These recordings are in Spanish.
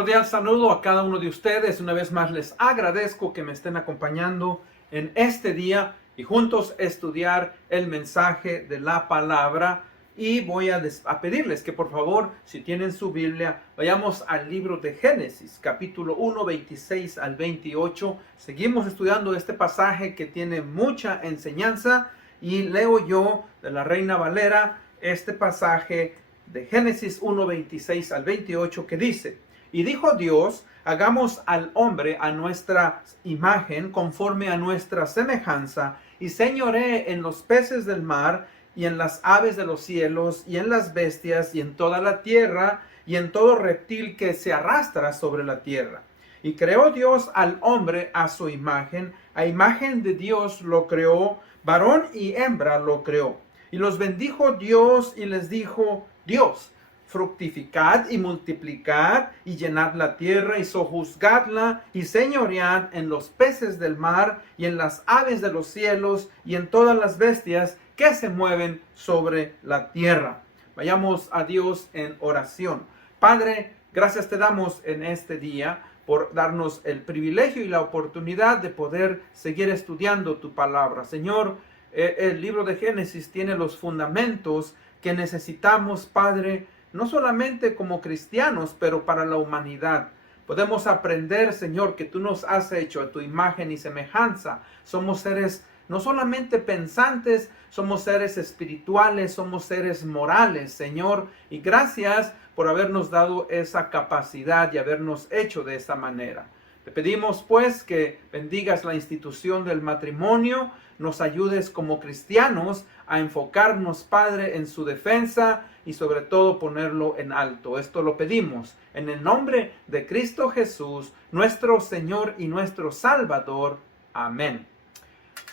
cordial saludo a cada uno de ustedes. Una vez más les agradezco que me estén acompañando en este día y juntos estudiar el mensaje de la palabra. Y voy a pedirles que por favor, si tienen su Biblia, vayamos al libro de Génesis, capítulo 1, 26 al 28. Seguimos estudiando este pasaje que tiene mucha enseñanza y leo yo de la Reina Valera este pasaje de Génesis 1, 26 al 28 que dice: Y dijo Dios, hagamos al hombre a nuestra imagen, conforme a nuestra semejanza, y señoree en los peces del mar, y en las aves de los cielos, y en las bestias, y en toda la tierra, y en todo reptil que se arrastra sobre la tierra. Y creó Dios al hombre a su imagen, a imagen de Dios lo creó, varón y hembra lo creó. Y los bendijo Dios y les dijo Dios: fructificad y multiplicad y llenad la tierra y sojuzgadla y señoread en los peces del mar y en las aves de los cielos y en todas las bestias que se mueven sobre la tierra. Vayamos a Dios en oración. Padre, gracias te damos en este día por darnos el privilegio y la oportunidad de poder seguir estudiando tu palabra. Señor, el libro de Génesis tiene los fundamentos que necesitamos, Padre, no solamente como cristianos, pero para la humanidad. Podemos aprender, Señor, que tú nos has hecho a tu imagen y semejanza. Somos seres no solamente pensantes, somos seres espirituales, somos seres morales, Señor. Y gracias por habernos dado esa capacidad y habernos hecho de esa manera. Te pedimos pues que bendigas la institución del matrimonio, nos ayudes como cristianos a enfocarnos, Padre, en su defensa y sobre todo ponerlo en alto. Esto lo pedimos en el nombre de Cristo Jesús, nuestro Señor y nuestro Salvador. Amén.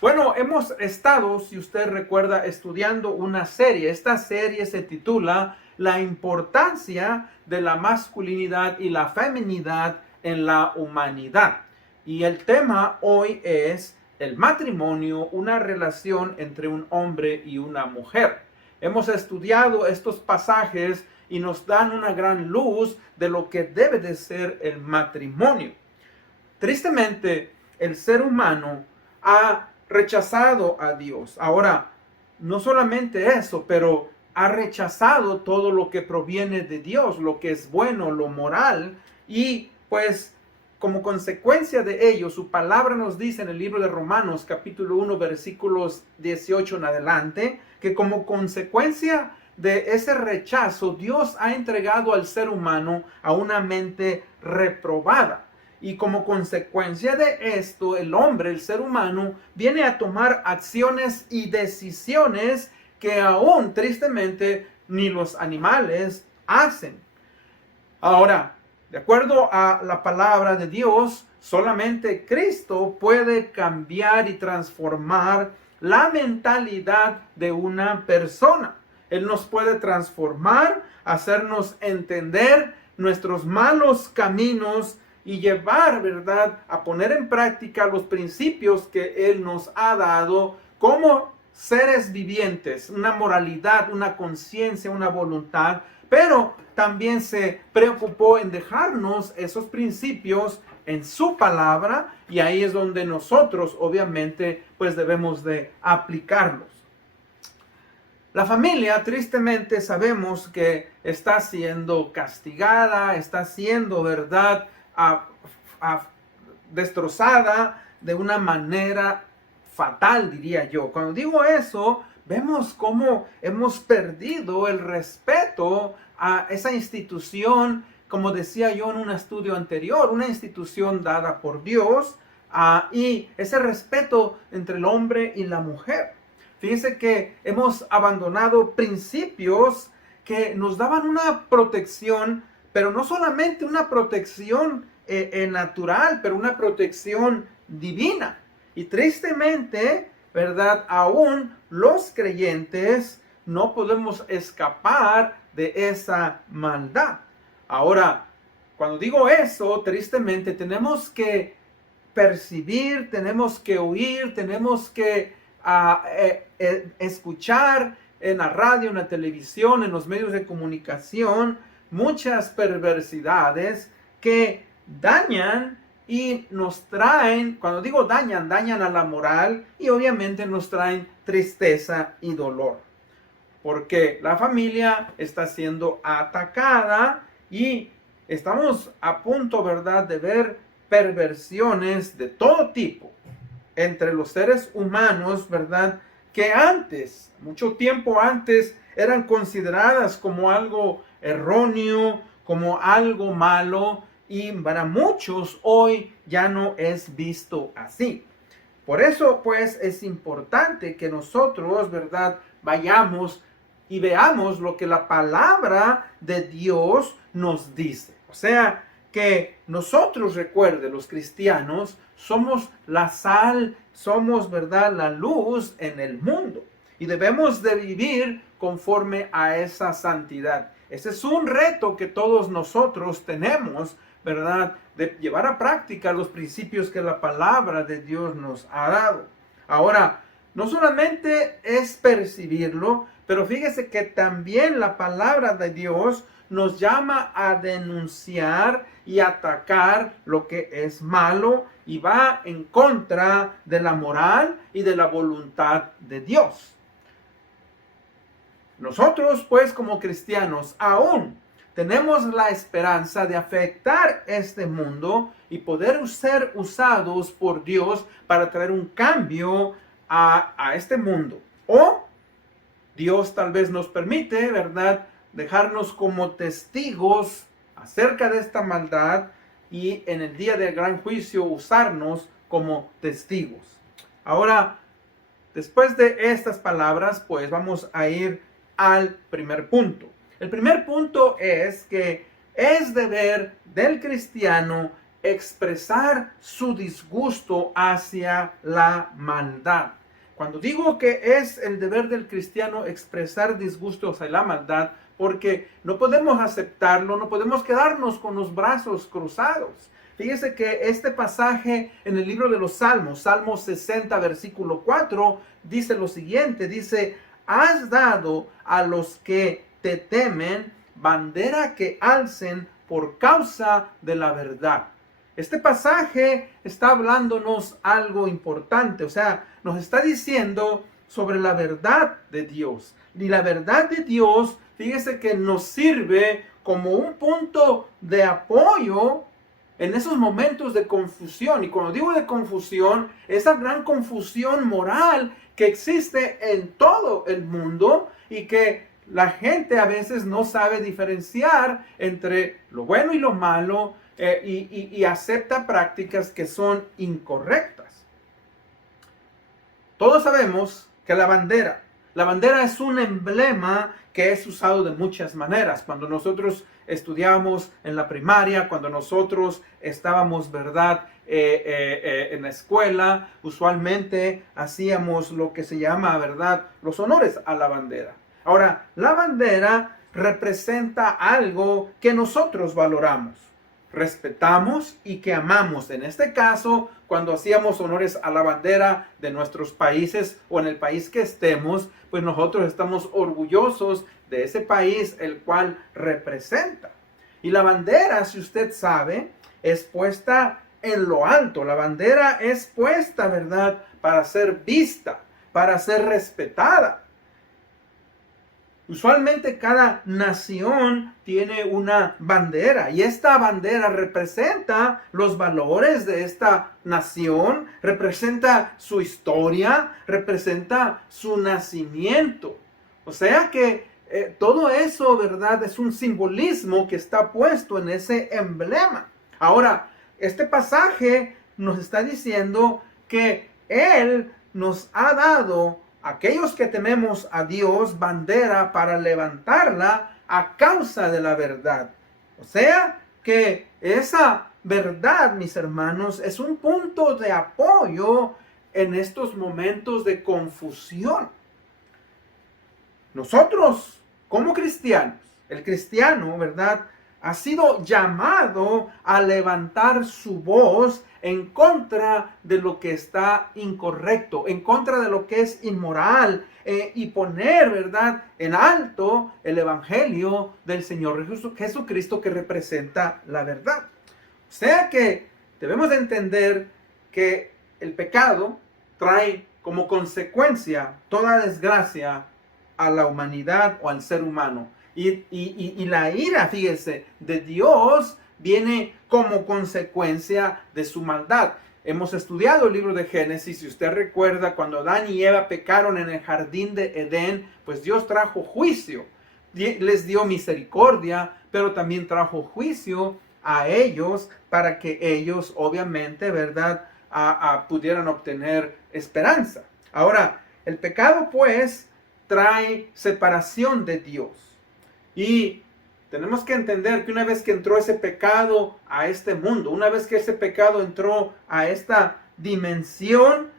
Bueno, hemos estado, si usted recuerda, estudiando una serie. Esta serie se titula La importancia de la masculinidad y la feminidad en la humanidad. Y el tema hoy es el matrimonio, una relación entre un hombre y una mujer. Hemos estudiado estos pasajes y nos dan una gran luz de lo que debe de ser el matrimonio. Tristemente, el ser humano ha rechazado a Dios. Ahora, no solamente eso, pero ha rechazado todo lo que proviene de Dios, lo que es bueno, lo moral, y pues como consecuencia de ello, su palabra nos dice en el libro de Romanos, capítulo 1, versículos 18 en adelante, que como consecuencia de ese rechazo, Dios ha entregado al ser humano a una mente reprobada. Y como consecuencia de esto, el hombre, el ser humano, viene a tomar acciones y decisiones que aún, tristemente, ni los animales hacen. Ahora, de acuerdo a la palabra de Dios, solamente Cristo puede cambiar y transformar la mentalidad de una persona. Él nos puede transformar, hacernos entender nuestros malos caminos y llevar, ¿verdad?, a poner en práctica los principios que Él nos ha dado como seres vivientes, una moralidad, una conciencia, una voluntad, pero también se preocupó en dejarnos esos principios en su palabra, y ahí es donde nosotros obviamente pues debemos de aplicarlos. La familia, tristemente, sabemos que está siendo castigada, está siendo, ¿verdad?, destrozada de una manera fatal, diría yo. Cuando digo eso, vemos cómo hemos perdido el respeto a esa institución, como decía yo en un estudio anterior, una institución dada por Dios, y ese respeto entre el hombre y la mujer. Fíjense que hemos abandonado principios que nos daban una protección, pero no solamente una protección natural, pero una protección divina. Y tristemente, ¿verdad?, aún los creyentes no podemos escapar de esa maldad. Ahora, cuando digo eso, tristemente tenemos que percibir, tenemos que oír, tenemos que escuchar en la radio, en la televisión, en los medios de comunicación, muchas perversidades que dañan y nos traen, cuando digo dañan, dañan a la moral y obviamente nos traen tristeza y dolor. Porque la familia está siendo atacada y estamos a punto, ¿verdad?, de ver perversiones de todo tipo entre los seres humanos, ¿verdad?, que antes, mucho tiempo antes, eran consideradas como algo erróneo, como algo malo, y para muchos hoy ya no es visto así. Por eso, pues, es importante que nosotros, ¿verdad?, vayamos y veamos lo que la palabra de Dios nos dice. O sea, que nosotros, recuerde, los cristianos, somos la sal, somos, ¿verdad?, la luz en el mundo. Y debemos de vivir conforme a esa santidad. Ese es un reto que todos nosotros tenemos, ¿verdad?, de llevar a práctica los principios que la palabra de Dios nos ha dado. Ahora, no solamente es percibirlo, pero fíjese que también la palabra de Dios nos llama a denunciar y atacar lo que es malo y va en contra de la moral y de la voluntad de Dios. Nosotros, pues, como cristianos, aún tenemos la esperanza de afectar este mundo y poder ser usados por Dios para traer un cambio a este mundo. O Dios tal vez nos permite, ¿verdad?, dejarnos como testigos acerca de esta maldad y en el día del gran juicio usarnos como testigos. Ahora, después de estas palabras, pues vamos a ir al primer punto. El primer punto es que es deber del cristiano expresar su disgusto hacia la maldad. Cuando digo que es el deber del cristiano expresar disgusto hacia la maldad, porque no podemos aceptarlo, no podemos quedarnos con los brazos cruzados. Fíjese que este pasaje en el libro de los Salmos, Salmo 60, versículo 4, dice lo siguiente, dice: has dado a los que te temen bandera que alcen por causa de la verdad. Este pasaje está hablándonos algo importante, o sea, nos está diciendo sobre la verdad de Dios. Y la verdad de Dios, fíjese que nos sirve como un punto de apoyo en esos momentos de confusión. Y cuando digo de confusión, esa gran confusión moral que existe en todo el mundo y que la gente a veces no sabe diferenciar entre lo bueno y lo malo, y acepta prácticas que son incorrectas. Todos sabemos que la bandera es un emblema que es usado de muchas maneras. Cuando nosotros estudiábamos en la primaria, cuando nosotros estábamos, ¿verdad?, en la escuela, usualmente hacíamos lo que se llama, ¿verdad?, los honores a la bandera. Ahora, la bandera representa algo que nosotros valoramos, respetamos y que amamos. En este caso, cuando hacíamos honores a la bandera de nuestros países o en el país que estemos, pues nosotros estamos orgullosos de ese país el cual representa. Y la bandera, si usted sabe, es puesta en lo alto. La bandera es puesta, ¿verdad?, para ser vista, para ser respetada. Usualmente cada nación tiene una bandera y esta bandera representa los valores de esta nación, representa su historia, representa su nacimiento. O sea que todo eso, ¿verdad?, es un simbolismo que está puesto en ese emblema. Ahora, este pasaje nos está diciendo que Él nos ha dado, aquellos que tememos a Dios, bandera para levantarla a causa de la verdad. O sea que esa verdad, mis hermanos, es un punto de apoyo en estos momentos de confusión. Nosotros, como cristianos, el cristiano, ¿verdad?, ha sido llamado a levantar su voz en contra de lo que está incorrecto, en contra de lo que es inmoral, y poner, ¿verdad?, en alto el evangelio del Señor Jesucristo, que representa la verdad. O sea que debemos de entender que el pecado trae como consecuencia toda desgracia a la humanidad o al ser humano. Y la ira, fíjese, de Dios viene como consecuencia de su maldad. Hemos estudiado el libro de Génesis, si usted recuerda, cuando Adán y Eva pecaron en el jardín de Edén, pues Dios trajo juicio, les dio misericordia, pero también trajo juicio a ellos para que ellos, obviamente, ¿verdad?, pudieran obtener esperanza. Ahora, el pecado, pues, trae separación de Dios. Y tenemos que entender que una vez que entró ese pecado a este mundo, una vez que ese pecado entró a esta dimensión,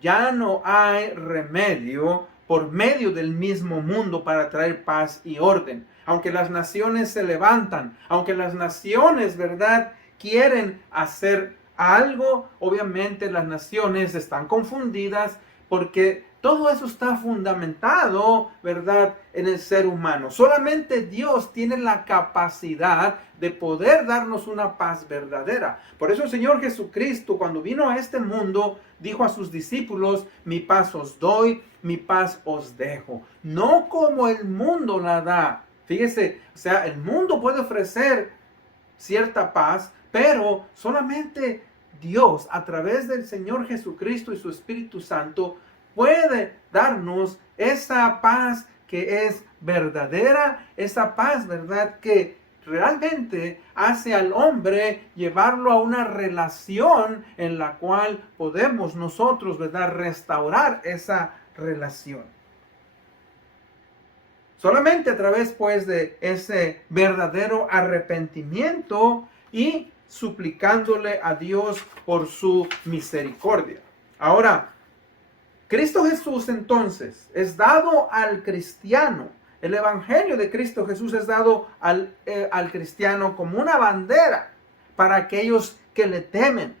ya no hay remedio por medio del mismo mundo para traer paz y orden. Aunque las naciones se levantan, aunque las naciones, ¿verdad?, quieren hacer algo, obviamente las naciones están confundidas porque todo eso está fundamentado, ¿verdad?, en el ser humano. Solamente Dios tiene la capacidad de poder darnos una paz verdadera. Por eso el Señor Jesucristo, cuando vino a este mundo, dijo a sus discípulos: mi paz os doy, mi paz os dejo. No como el mundo la da. Fíjese, o sea, el mundo puede ofrecer cierta paz, pero solamente Dios, a través del Señor Jesucristo y su Espíritu Santo, puede darnos esa paz que es verdadera, esa paz, ¿verdad?, que realmente hace al hombre llevarlo a una relación en la cual podemos nosotros, ¿verdad?, restaurar esa relación. Solamente a través, pues, de ese verdadero arrepentimiento y suplicándole a Dios por su misericordia. Ahora, Cristo Jesús entonces es dado al cristiano. El evangelio de Cristo Jesús es dado al cristiano como una bandera para aquellos que le temen.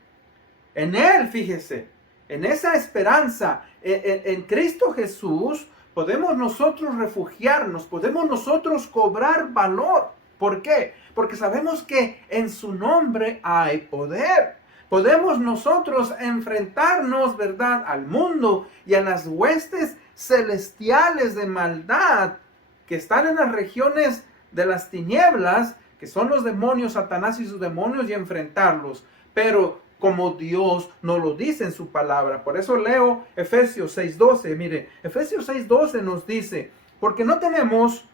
En Él, fíjese, en esa esperanza, en Cristo Jesús, podemos nosotros refugiarnos, podemos nosotros cobrar valor. ¿Por qué? Porque sabemos que en su nombre hay poder. Podemos nosotros enfrentarnos, ¿verdad?, al mundo y a las huestes celestiales de maldad que están en las regiones de las tinieblas, que son los demonios, Satanás y sus demonios, y enfrentarlos. Pero como Dios nos lo dice en su palabra. Por eso leo Efesios 6:12. Mire, Efesios 6:12 nos dice: porque no tenemos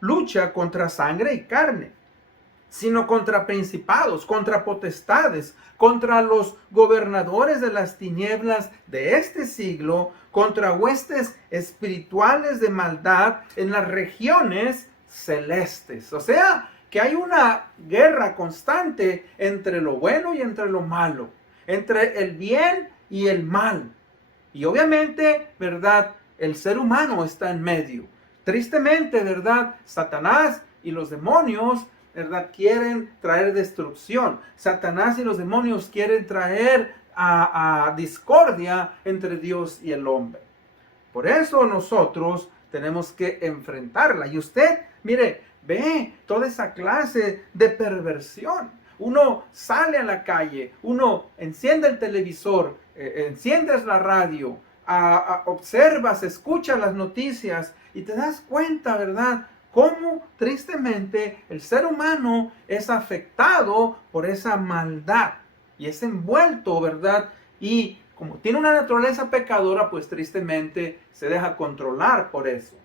lucha contra sangre y carne, sino contra principados, contra potestades, contra los gobernadores de las tinieblas de este siglo, contra huestes espirituales de maldad en las regiones celestes. O sea, que hay una guerra constante entre lo bueno y entre lo malo, entre el bien y el mal. Y obviamente, ¿verdad?, el ser humano está en medio. Tristemente, ¿verdad?, Satanás y los demonios, ¿verdad?, quieren traer destrucción. Satanás y los demonios quieren traer a discordia entre Dios y el hombre. Por eso nosotros tenemos que enfrentarla. Y usted, mire, ve toda esa clase de perversión. Uno sale a la calle, uno enciende el televisor, enciendes la radio, observas, escuchas las noticias y te das cuenta, ¿verdad?, cómo tristemente el ser humano es afectado por esa maldad y es envuelto, ¿verdad? Y como tiene una naturaleza pecadora, pues tristemente se deja controlar por eso.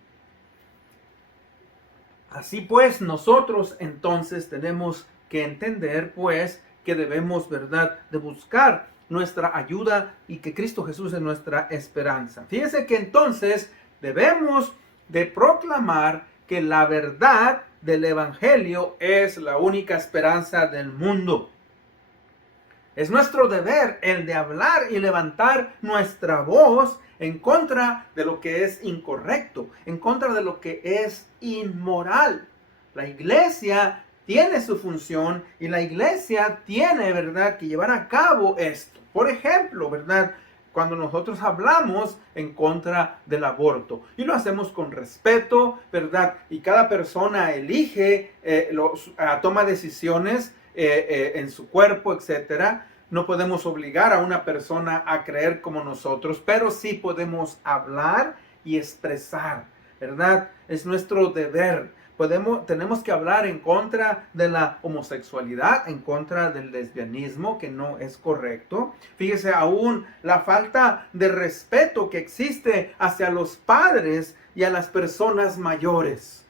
Así pues, nosotros entonces tenemos que entender, pues, que debemos, ¿verdad?, de buscar nuestra ayuda y que Cristo Jesús es nuestra esperanza. Fíjense que entonces debemos de proclamar que la verdad del evangelio es la única esperanza del mundo. Es nuestro deber el de hablar y levantar nuestra voz en contra de lo que es incorrecto, en contra de lo que es inmoral. La iglesia tiene su función y la iglesia tiene, ¿verdad?, que llevar a cabo esto. Por ejemplo, ¿verdad?, cuando nosotros hablamos en contra del aborto. Y lo hacemos con respeto, ¿verdad? Y cada persona elige, toma decisiones en su cuerpo, etcétera. No podemos obligar a una persona a creer como nosotros, pero sí podemos hablar y expresar, ¿verdad? Es nuestro deber. Tenemos que hablar en contra de la homosexualidad, en contra del lesbianismo, que no es correcto. Fíjese, aún la falta de respeto que existe hacia los padres y a las personas mayores.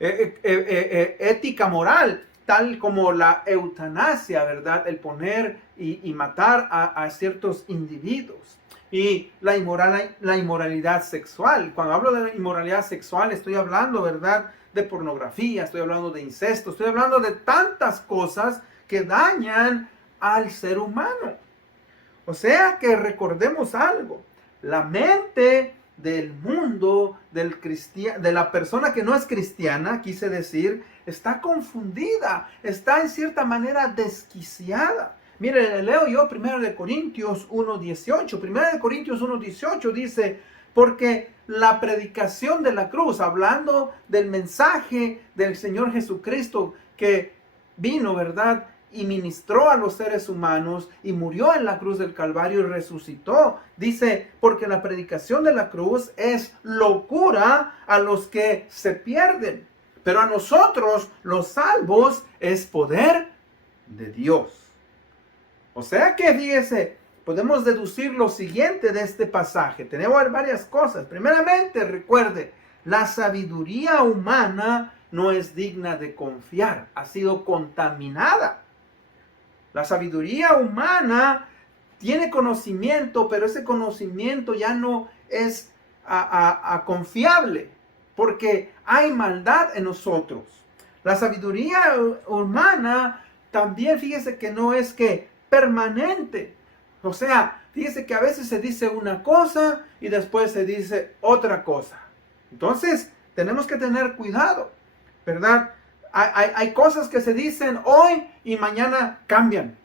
Ética moral, tal como la eutanasia, ¿verdad? El poner y matar a ciertos individuos. Y la inmoralidad sexual. Cuando hablo de inmoralidad sexual, estoy hablando, ¿verdad?, de pornografía, estoy hablando de incesto, estoy hablando de tantas cosas que dañan al ser humano. O sea que recordemos algo. La mente del mundo, de la persona que no es cristiana, quise decir, está confundida, está en cierta manera desquiciada. Mire, leo yo 1 Corintios 1:18. 1 Corintios 1:18 dice, porque la predicación de la cruz, hablando del mensaje del Señor Jesucristo que vino, ¿verdad?, y ministró a los seres humanos y murió en la cruz del Calvario y resucitó. Dice, porque la predicación de la cruz es locura a los que se pierden, pero a nosotros, los salvos, es poder de Dios. O sea que, fíjese, podemos deducir lo siguiente de este pasaje. Tenemos varias cosas. Primeramente, recuerde, la sabiduría humana no es digna de confiar, ha sido contaminada. La sabiduría humana tiene conocimiento, pero ese conocimiento ya no es confiable, porque hay maldad en nosotros. La sabiduría humana también, fíjese que no es permanente. O sea, fíjese que a veces se dice una cosa y después se dice otra cosa. Entonces, tenemos que tener cuidado, ¿verdad? Hay cosas que se dicen hoy y mañana cambian.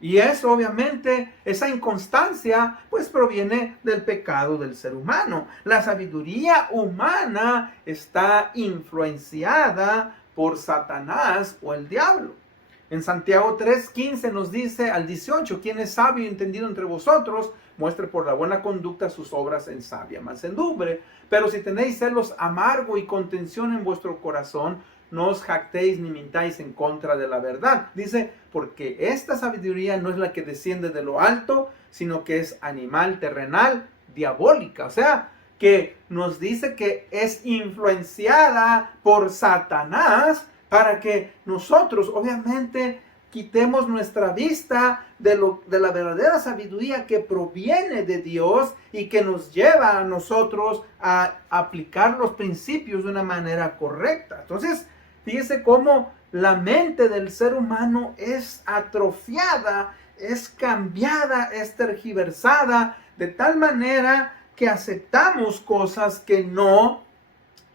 Y eso, obviamente, esa inconstancia, pues proviene del pecado del ser humano. La sabiduría humana está influenciada por Satanás o el diablo. En Santiago 3:15 nos dice al 18, quien es sabio y entendido entre vosotros, muestre por la buena conducta sus obras en sabia mansedumbre. Pero si tenéis celos amargo y contención en vuestro corazón, no os jactéis ni mintáis en contra de la verdad. Dice, porque esta sabiduría no es la que desciende de lo alto, sino que es animal, terrenal, diabólica. O sea, que nos dice que es influenciada por Satanás, para que nosotros, obviamente, quitemos nuestra vista de la verdadera sabiduría que proviene de Dios y que nos lleva a nosotros a aplicar los principios de una manera correcta. Entonces, fíjese cómo la mente del ser humano es atrofiada, es cambiada, es tergiversada, de tal manera que aceptamos cosas que no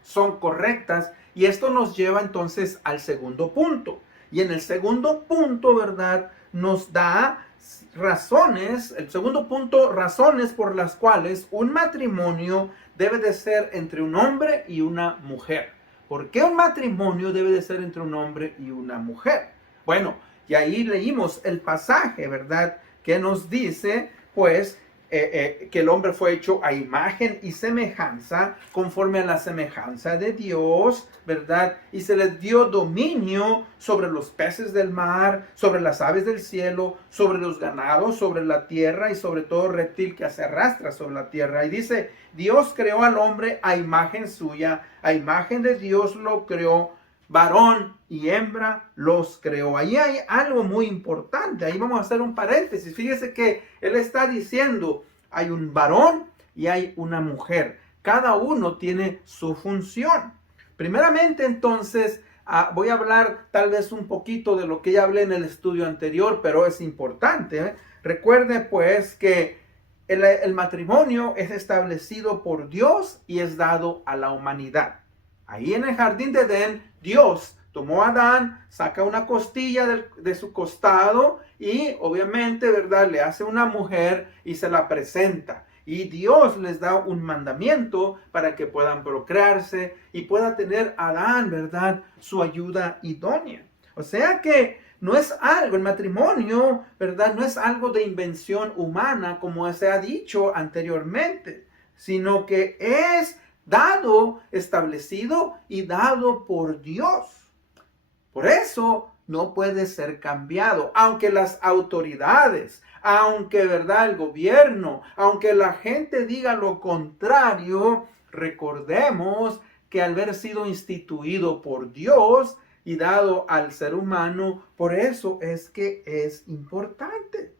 son correctas. Y esto nos lleva entonces al segundo punto. Y en el segundo punto, ¿verdad?, nos da razones, el segundo punto, razones por las cuales un matrimonio debe de ser entre un hombre y una mujer. ¿Por qué un matrimonio debe de ser entre un hombre y una mujer? Bueno, y ahí leímos el pasaje, ¿verdad?, que nos dice, pues, que el hombre fue hecho a imagen y semejanza, conforme a la semejanza de Dios, ¿verdad? Y se les dio dominio sobre los peces del mar, sobre las aves del cielo, sobre los ganados, sobre la tierra y sobre todo reptil que se arrastra sobre la tierra. Y dice, Dios creó al hombre a imagen suya, a imagen de Dios lo creó, varón y hembra los creó. Ahí hay algo muy importante. Ahí vamos a hacer un paréntesis. Fíjese que él está diciendo, hay un varón y hay una mujer. Cada uno tiene su función. Primeramente, entonces, voy a hablar tal vez un poquito de lo que ya hablé en el estudio anterior, pero es importante. Recuerde, pues, que el matrimonio es establecido por Dios y es dado a la humanidad. Ahí en el jardín de Edén, Dios tomó a Adán, saca una costilla de su costado y obviamente, ¿verdad?, le hace una mujer y se la presenta. Y Dios les da un mandamiento para que puedan procrearse y pueda tener Adán, ¿verdad?, su ayuda idónea. O sea que no es algo, el matrimonio, ¿verdad? No es algo de invención humana, como se ha dicho anteriormente, sino que es dado, establecido y dado por Dios. Por eso no puede ser cambiado, aunque las autoridades, aunque, ¿verdad?, el gobierno, aunque la gente diga lo contrario, recordemos que al haber sido instituido por Dios y dado al ser humano, por eso es que es importante.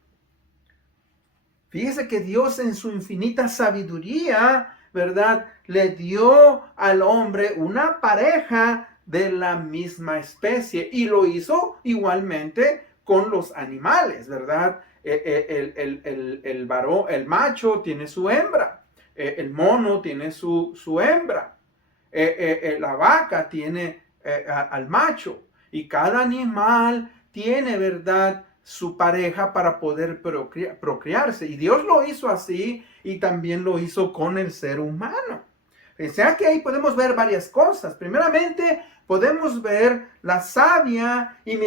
Fíjese que Dios en su infinita sabiduría, ¿verdad?, le dio al hombre una pareja de la misma especie y lo hizo igualmente con los animales, ¿verdad? El varón, el macho tiene su hembra, el mono tiene su hembra, la vaca tiene al macho y cada animal tiene, ¿verdad?, su pareja para poder procrearse. Y Dios lo hizo así y también lo hizo con el ser humano. O sea que ahí podemos ver varias cosas. Primeramente, podemos ver la sabia y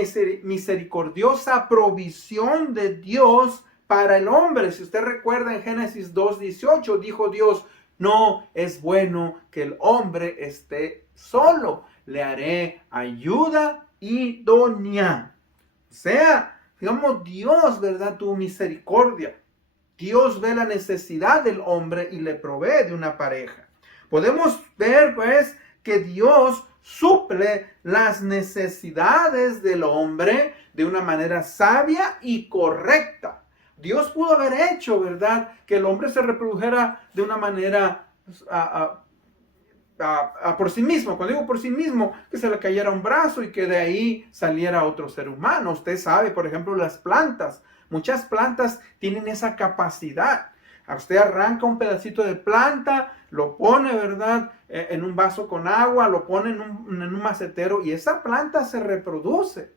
misericordiosa provisión de Dios para el hombre. Si usted recuerda en Génesis 2:18, dijo Dios, no es bueno que el hombre esté solo. Le haré ayuda idónea. O sea, digamos, Dios, ¿verdad?, tuvo misericordia. Dios ve la necesidad del hombre y le provee de una pareja. Podemos ver, pues, que Dios suple las necesidades del hombre de una manera sabia y correcta. Dios pudo haber hecho, ¿verdad?, que el hombre se reprodujera de una manera por sí mismo. Cuando digo por sí mismo, que se le cayera un brazo y que de ahí saliera otro ser humano. Usted sabe, por ejemplo, las plantas. Muchas plantas tienen esa capacidad. Usted arranca un pedacito de planta, lo pone, ¿verdad?, en un vaso con agua, lo pone en un macetero y esa planta se reproduce.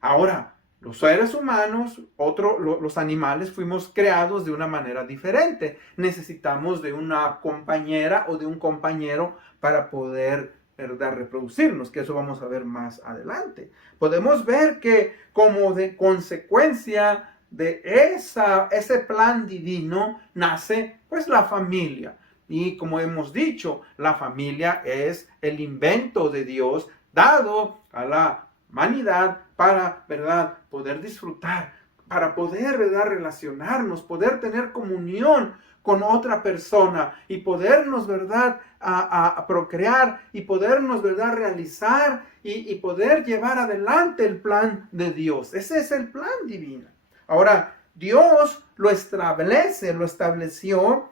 Ahora, los seres humanos, los animales, fuimos creados de una manera diferente. Necesitamos de una compañera o de un compañero para poder, ¿verdad?, reproducirnos, que eso vamos a ver más adelante. Podemos ver que como de consecuencia de ese plan divino nace pues la familia. Y como hemos dicho, la familia es el invento de Dios dado a la humanidad para, ¿verdad?, poder disfrutar, para poder, ¿verdad?, relacionarnos, poder tener comunión con otra persona y podernos, ¿verdad?, a procrear y podernos, ¿verdad?, realizar y poder llevar adelante el plan de Dios. Ese es el plan divino. Ahora, Dios lo estableció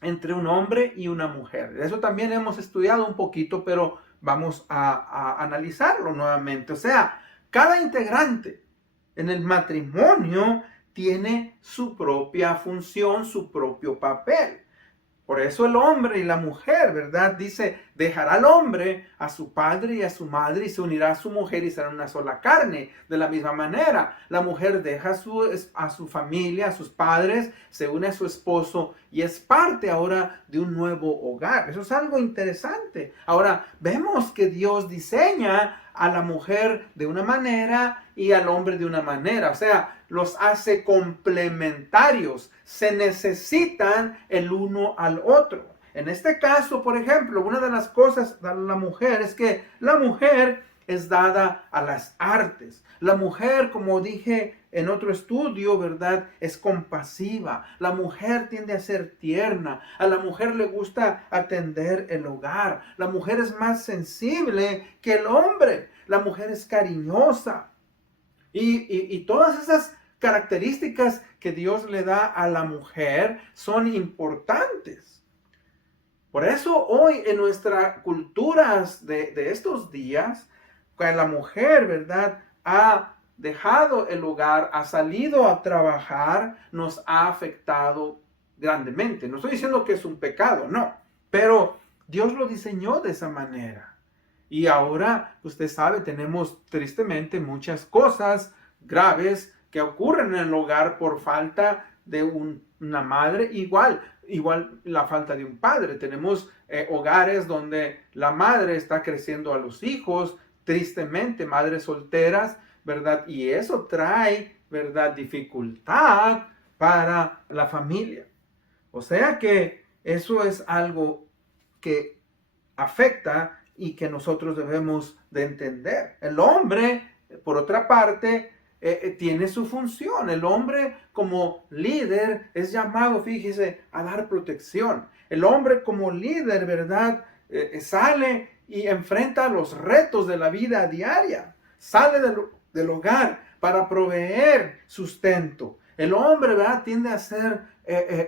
entre un hombre y una mujer. Eso también hemos estudiado un poquito, pero vamos a analizarlo nuevamente. O sea, cada integrante en el matrimonio tiene su propia función, su propio papel. Por eso el hombre y la mujer, ¿verdad?, dice, dejará al hombre a su padre y a su madre y se unirá a su mujer y serán una sola carne. De la misma manera, la mujer deja a su familia, a sus padres, se une a su esposo y es parte ahora de un nuevo hogar. Eso es algo interesante. Ahora, vemos que Dios diseña a la mujer de una manera y al hombre de una manera. O sea, los hace complementarios. Se necesitan el uno al otro. En este caso, por ejemplo, una de las cosas de la mujer es que la mujer es dada a las artes. La mujer, como dije en otro estudio, ¿verdad?, es compasiva. La mujer tiende a ser tierna. A la mujer le gusta atender el hogar. La mujer es más sensible que el hombre. La mujer es cariñosa. Y todas esas características que Dios le da a la mujer son importantes. Por eso hoy en nuestras culturas de estos días, cuando la mujer, ¿verdad?, ha dejado el hogar, ha salido a trabajar, nos ha afectado grandemente. No estoy diciendo que es un pecado, no, pero Dios lo diseñó de esa manera. Y ahora, usted sabe, tenemos tristemente muchas cosas graves que ocurren en el hogar por falta de una madre, igual la falta de un padre. Tenemos hogares donde la madre está creciendo a los hijos, tristemente madres solteras, ¿verdad? Y eso trae, ¿verdad?, dificultad para la familia. O sea que eso es algo que afecta y que nosotros debemos de entender. El hombre, por otra parte, tiene su función. El hombre como líder es llamado, fíjese, a dar protección. El hombre como líder, ¿verdad? Sale y enfrenta los retos de la vida diaria. Sale del hogar para proveer sustento. El hombre, ¿verdad?, tiende a ser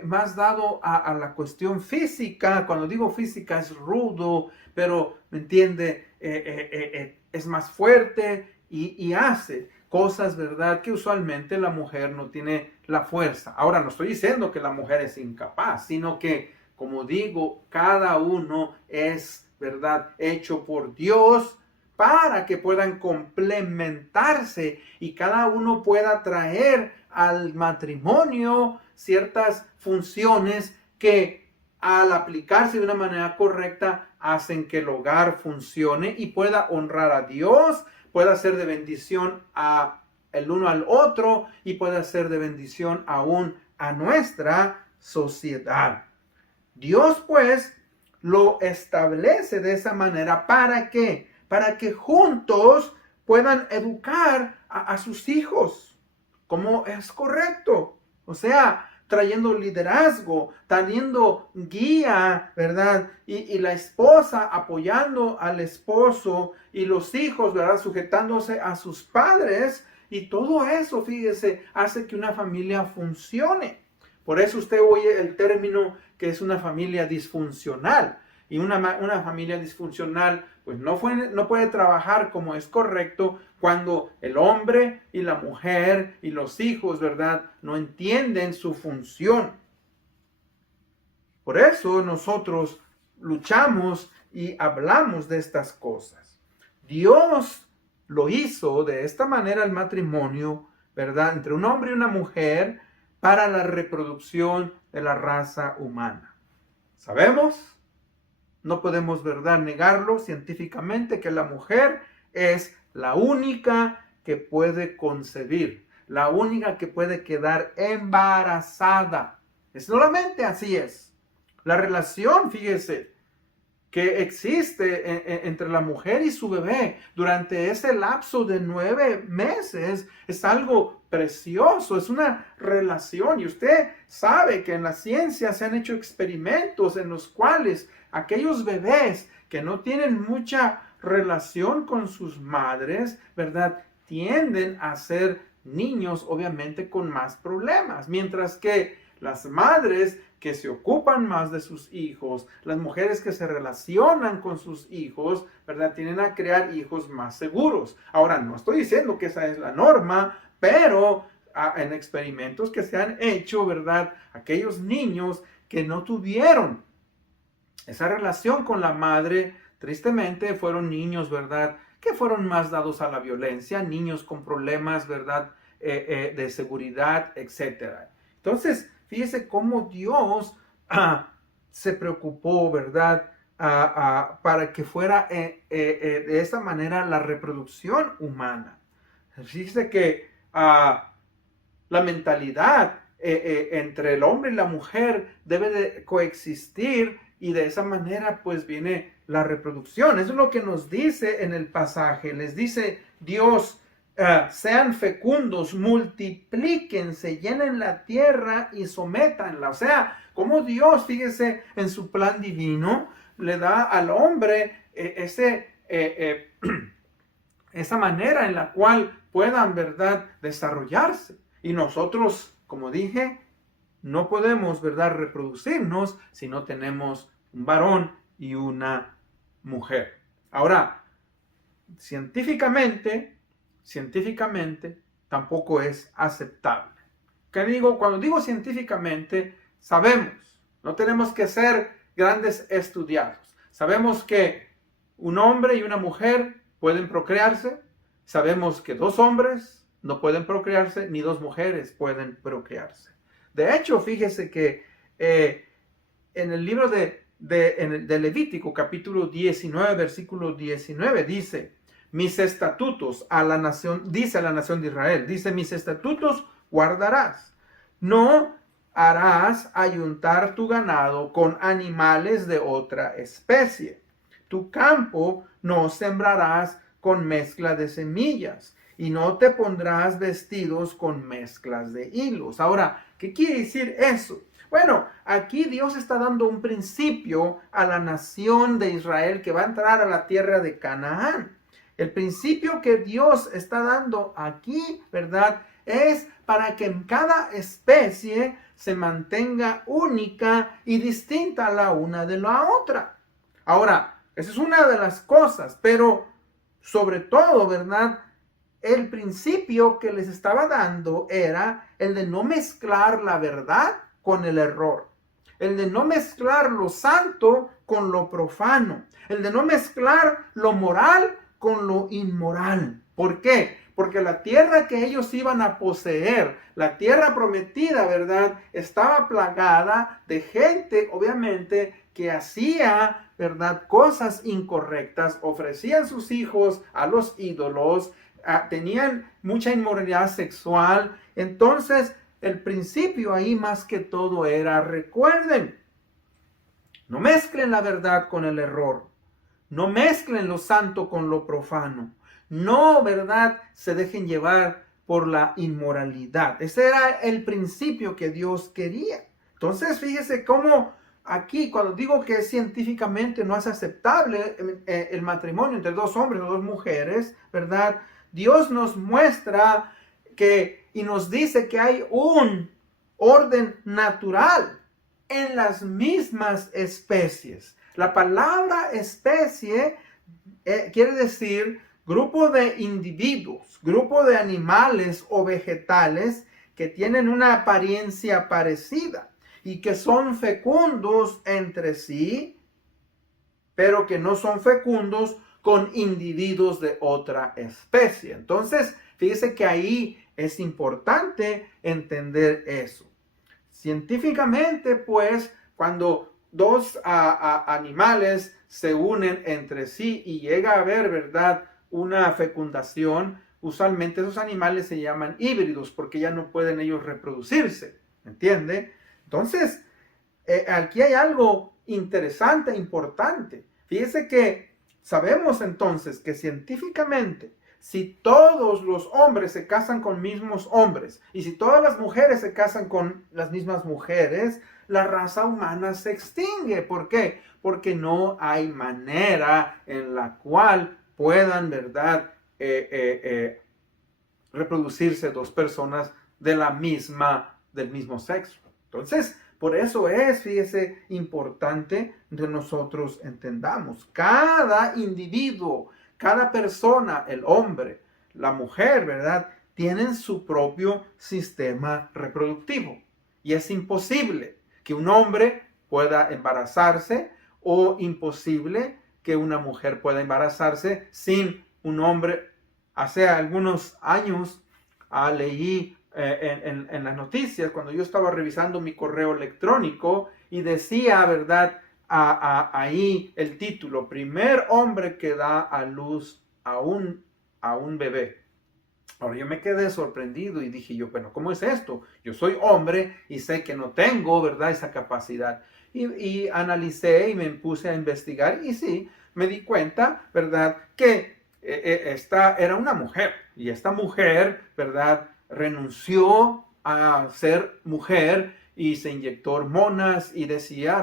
más dado a la cuestión física. Cuando digo física es rudo, pero, ¿me entiende? Es más fuerte y hace cosas, ¿verdad?, que usualmente la mujer no tiene la fuerza. Ahora, no estoy diciendo que la mujer es incapaz, sino que, como digo, cada uno es, ¿verdad?, hecho por Dios para que puedan complementarse y cada uno pueda traer al matrimonio ciertas funciones que al aplicarse de una manera correcta hacen que el hogar funcione y pueda honrar a Dios, pueda ser de bendición a el uno al otro y pueda ser de bendición aún a nuestra sociedad. Dios pues lo establece de esa manera. ¿Para qué? Para que juntos puedan educar a sus hijos como es correcto. O sea, trayendo liderazgo, trayendo guía, ¿verdad? Y la esposa apoyando al esposo y los hijos, ¿verdad?, sujetándose a sus padres. Y todo eso, fíjese, hace que una familia funcione. Por eso usted oye el término que es una familia disfuncional. Y una familia disfuncional pues no puede trabajar como es correcto cuando el hombre y la mujer y los hijos, ¿verdad?, no entienden su función. Por eso nosotros luchamos y hablamos de estas cosas. Dios lo hizo de esta manera el matrimonio, ¿verdad?, entre un hombre y una mujer para la reproducción de la raza humana. ¿Sabemos? No podemos, ¿verdad?, negarlo científicamente que la mujer es la única que puede concebir, la única que puede quedar embarazada. Solamente así es. La relación, fíjese, que existe entre la mujer y su bebé durante ese lapso de 9 meses es algo precioso, es una relación. Y usted sabe que en la ciencia se han hecho experimentos en los cuales aquellos bebés que no tienen mucha relación con sus madres, ¿verdad?, tienden a ser niños obviamente con más problemas, mientras que las madres que se ocupan más de sus hijos, las mujeres que se relacionan con sus hijos, ¿verdad?, tienden a crear hijos más seguros. Ahora, no estoy diciendo que esa es la norma, pero en experimentos que se han hecho, ¿verdad?, aquellos niños que no tuvieron esa relación con la madre, tristemente fueron niños, ¿verdad?, que fueron más dados a la violencia, niños con problemas, ¿verdad?, de seguridad, etc. Entonces, fíjese cómo Dios se preocupó, ¿verdad?, para que fuera de esa manera la reproducción humana. Fíjese que la mentalidad entre el hombre y la mujer debe de coexistir y de esa manera pues viene la reproducción. Eso es lo que nos dice en el pasaje. Les dice Dios, sean fecundos, multiplíquense, llenen la tierra y sométanla. O sea, como Dios, fíjese, en su plan divino, le da al hombre esa manera en la cual puedan, ¿verdad?, desarrollarse. Y nosotros, como dije, no podemos, ¿verdad?, reproducirnos si no tenemos un varón y una mujer. Ahora, científicamente, tampoco es aceptable. ¿Qué digo? Cuando digo científicamente, sabemos, no tenemos que ser grandes estudiados. Sabemos que un hombre y una mujer pueden procrearse. Sabemos que 2 hombres no pueden procrearse, ni 2 mujeres pueden procrearse. De hecho, fíjese que en el libro de Levítico, capítulo 19, versículo 19, dice: mis estatutos a la nación, dice a la nación de Israel, dice, mis estatutos guardarás. No harás ayuntar tu ganado con animales de otra especie. Tu campo no sembrarás con mezcla de semillas y no te pondrás vestidos con mezclas de hilos. Ahora, ¿qué quiere decir eso? Bueno, aquí Dios está dando un principio a la nación de Israel que va a entrar a la tierra de Canaán. El principio que Dios está dando aquí, ¿verdad?, es para que cada especie se mantenga única y distinta la una de la otra. Ahora, esa es una de las cosas, pero sobre todo, ¿verdad?, el principio que les estaba dando era el de no mezclar la verdad con el error, el de no mezclar lo santo con lo profano, el de no mezclar lo moral con lo inmoral. ¿Por qué? Porque la tierra que ellos iban a poseer, la tierra prometida, ¿verdad?, estaba plagada de gente, obviamente, que hacía, ¿verdad?, cosas incorrectas, ofrecían sus hijos a los ídolos, tenían mucha inmoralidad sexual. Entonces, el principio ahí más que todo era, recuerden, no mezclen la verdad con el error, no mezclen lo santo con lo profano, no, ¿verdad?, se dejen llevar por la inmoralidad. Ese era el principio que Dios quería. Entonces, fíjese cómo aquí, cuando digo que científicamente no es aceptable el matrimonio entre dos hombres o dos mujeres, ¿verdad?, Dios nos muestra y nos dice que hay un orden natural en las mismas especies. La palabra especie quiere decir grupo de individuos, grupo de animales o vegetales que tienen una apariencia parecida y que son fecundos entre sí, pero que no son fecundos con individuos de otra especie. Entonces, fíjese que ahí es importante entender eso. Científicamente, pues, cuando dos animales se unen entre sí y llega a haber, ¿verdad?, una fecundación, usualmente esos animales se llaman híbridos porque ya no pueden ellos reproducirse, ¿entiende? Entonces, aquí hay algo interesante, importante. Fíjese que sabemos entonces que científicamente, si todos los hombres se casan con mismos hombres y si todas las mujeres se casan con las mismas mujeres, la raza humana se extingue. ¿Por qué? Porque no hay manera en la cual puedan, ¿verdad?, reproducirse dos personas del mismo sexo. Entonces, por eso es, fíjese, importante que nosotros entendamos. Cada individuo, cada persona, el hombre, la mujer, ¿verdad?, tienen su propio sistema reproductivo. Y es imposible que un hombre pueda embarazarse o imposible que una mujer pueda embarazarse sin un hombre. Hace algunos años leí en las noticias, cuando yo estaba revisando mi correo electrónico y decía, ¿verdad?, ahí el título, primer hombre que da a luz a un bebé. Ahora yo me quedé sorprendido y dije yo, bueno, ¿cómo es esto? Yo soy hombre y sé que no tengo, ¿verdad?, esa capacidad. Y analicé y me puse a investigar y sí, me di cuenta, ¿verdad?, que esta era una mujer. Y esta mujer, ¿verdad?, renunció a ser mujer y se inyectó hormonas y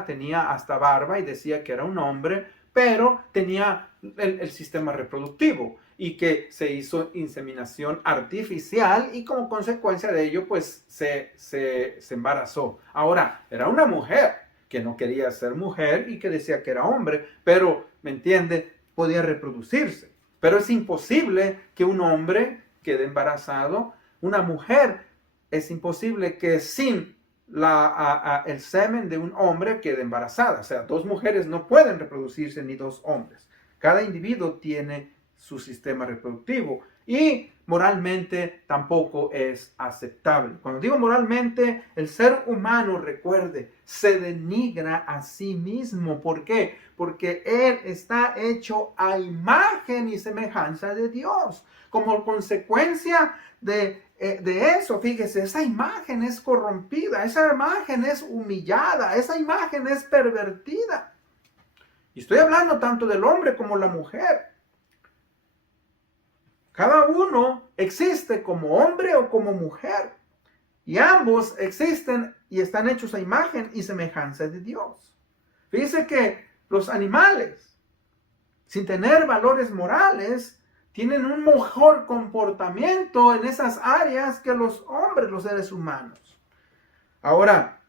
tenía hasta barba y decía que era un hombre, pero tenía el sistema reproductivo y que se hizo inseminación artificial y como consecuencia de ello, pues se embarazó. Ahora, era una mujer que no quería ser mujer y que decía que era hombre, pero, ¿me entiende?, podía reproducirse. Pero es imposible que un hombre quede embarazado. Una mujer es imposible que sin el semen de un hombre quede embarazada. O sea, dos mujeres no pueden reproducirse ni dos hombres. Cada individuo tiene su sistema reproductivo. y moralmente tampoco es aceptable. Cuando digo moralmente, el ser humano, recuerde, se denigra a sí mismo. ¿Por qué? Porque él está hecho a imagen y semejanza de Dios. Como consecuencia de eso, fíjese, esa imagen es corrompida, esa imagen es humillada, esa imagen es pervertida. Y estoy hablando tanto del hombre como la mujer. Cada uno existe como hombre o como mujer. Y ambos existen y están hechos a imagen y semejanza de Dios. Fíjese que los animales, sin tener valores morales, tienen un mejor comportamiento en esas áreas que los hombres, los seres humanos. Ahora,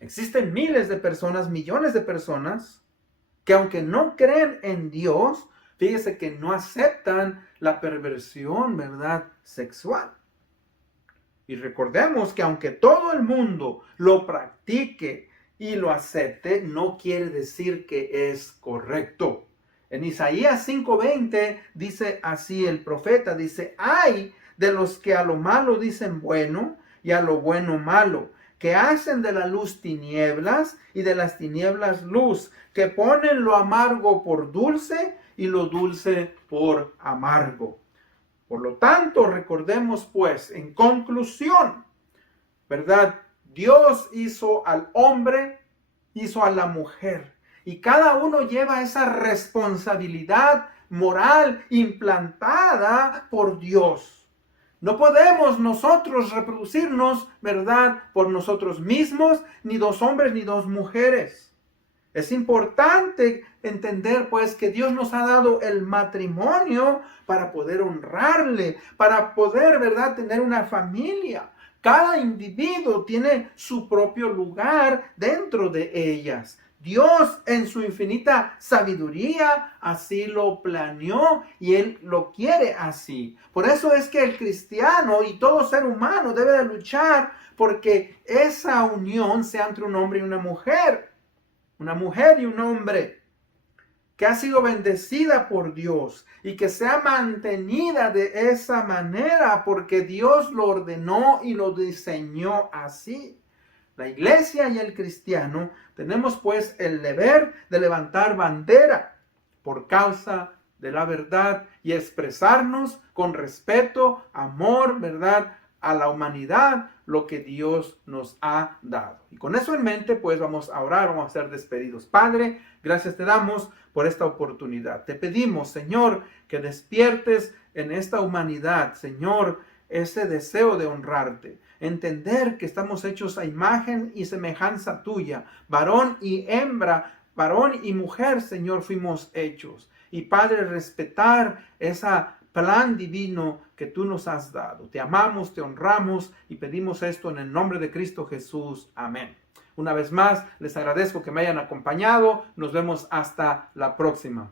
existen miles de personas, millones de personas, que aunque no creen en Dios, fíjese que no aceptan la perversión, ¿verdad?, sexual. Y recordemos que aunque todo el mundo lo practique y lo acepte, no quiere decir que es correcto. En Isaías 5:20 dice así el profeta, dice, ay de los que a lo malo dicen bueno y a lo bueno malo, que hacen de la luz tinieblas y de las tinieblas luz, que ponen lo amargo por dulce y lo dulce por amargo. Por lo tanto, recordemos pues, en conclusión, ¿verdad? Dios hizo al hombre, hizo a la mujer, y cada uno lleva esa responsabilidad moral implantada por Dios. No podemos nosotros reproducirnos, ¿verdad?, por nosotros mismos, ni dos hombres ni dos mujeres. Es importante entender pues que Dios nos ha dado el matrimonio para poder honrarle, para poder, ¿verdad?, tener una familia. Cada individuo tiene su propio lugar dentro de ellas. Dios en su infinita sabiduría así lo planeó y Él lo quiere así. Por eso es que el cristiano y todo ser humano debe de luchar porque esa unión sea entre un hombre y una mujer y un hombre que ha sido bendecida por Dios y que sea mantenida de esa manera porque Dios lo ordenó y lo diseñó así. La iglesia y el cristiano tenemos pues el deber de levantar bandera por causa de la verdad y expresarnos con respeto, amor, verdad, a la humanidad, lo que Dios nos ha dado. Y con eso en mente, pues vamos a orar, vamos a ser despedidos. Padre, gracias te damos por esta oportunidad. Te pedimos, Señor, que despiertes en esta humanidad, Señor, ese deseo de honrarte. Entender que estamos hechos a imagen y semejanza tuya. Varón y hembra, varón y mujer, Señor, fuimos hechos. Y Padre, respetar esa plan divino que tú nos has dado. Te amamos, te honramos y pedimos esto en el nombre de Cristo Jesús. Amén. Una vez más, les agradezco que me hayan acompañado. Nos vemos hasta la próxima.